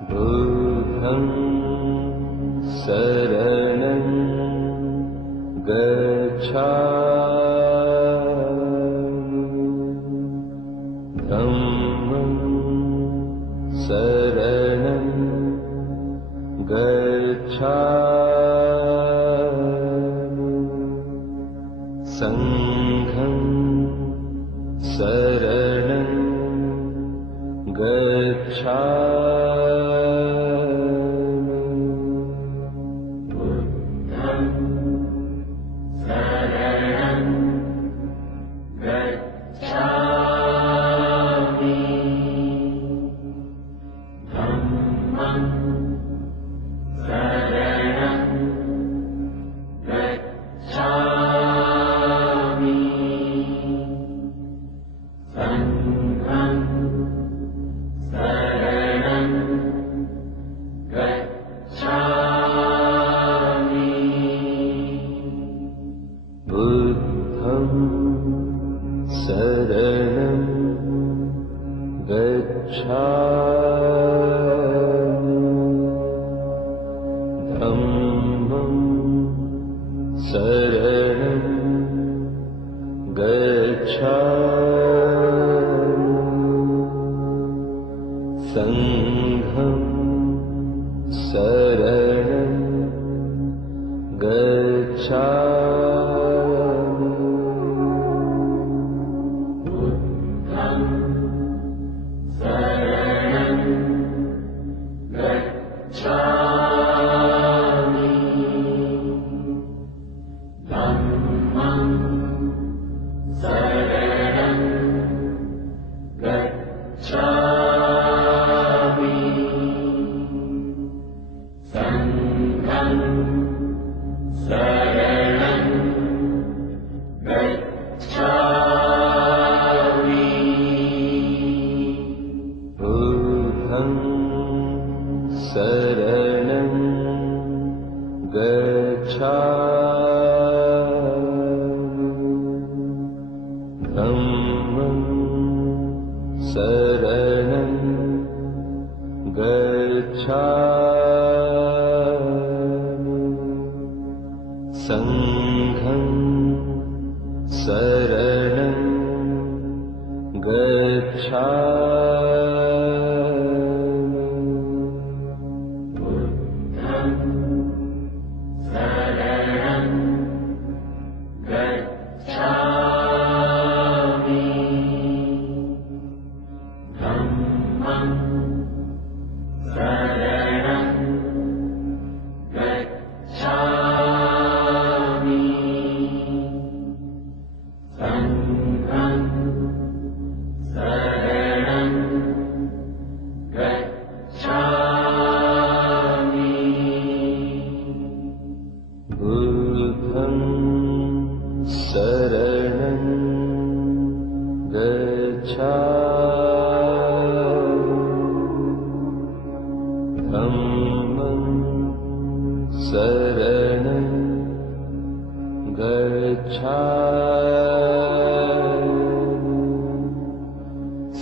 बुद्धं शरणं गच्छामि धम्मं शरणं गच्छामि संघं शरणं गच्छामि बुद्धं शरणं गच्छामि धम्मं शरणं गच्छामि संघं शरणं गच्छामि बुद्धं शरणं गच्छामि धम्मं शरणं गच्छामि संघं शरणं गच्छामि बुद्धं शरणं गच्छामि धम्मं शरणं गच्छामि संघं शरणं गच्छामि बुद्धं शरणं गच्छामि धम्मं शरणं गच्छामि संघं शरणं गच्छामि बुद्धं शरणं गच्छामि धम्मं शरणं गच्छामि संघं शरणं गच्छामि बुद्धं शरणं गच्छामि धम्मं शरणं गच्छामि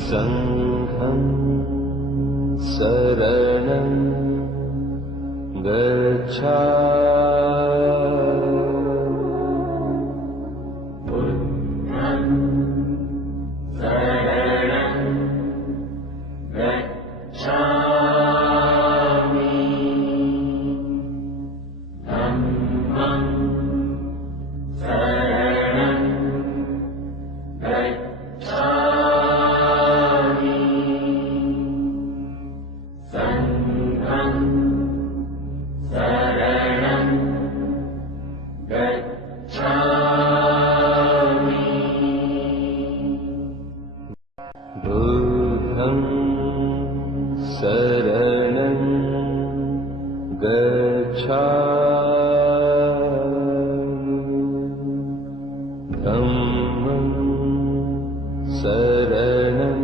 संघं शरणं गच्छामि बुद्धं शरणं गच्छामि धम्मं शरणं गच्छामि संघं शरणं गच्छामि बुद्धं शरणं गच्छामि धम्मं शरणं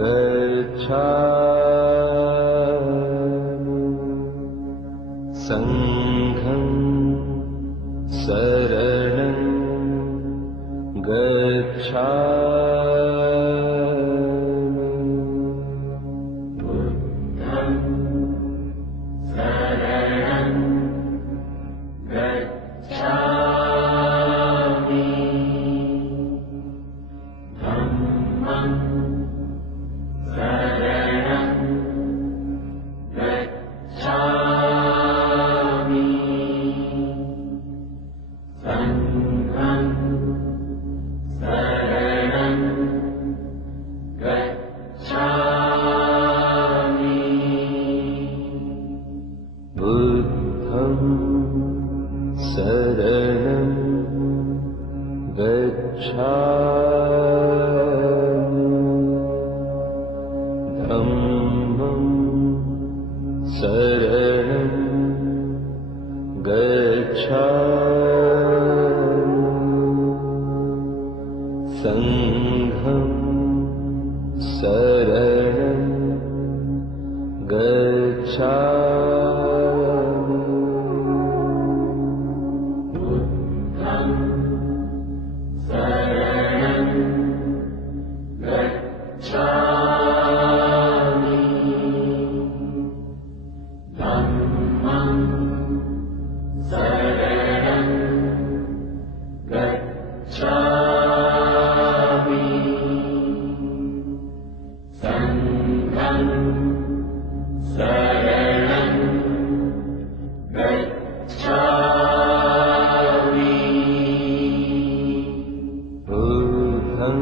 गच्छामि संघं शरणं गच्छामि शरणं गच्छामि बुद्धं शरणं गच्छामि धम्मं शरणं गच्छामि संघं शरणं गच्छामि बुद्धं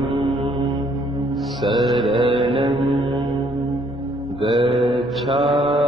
शरणं गच्छामि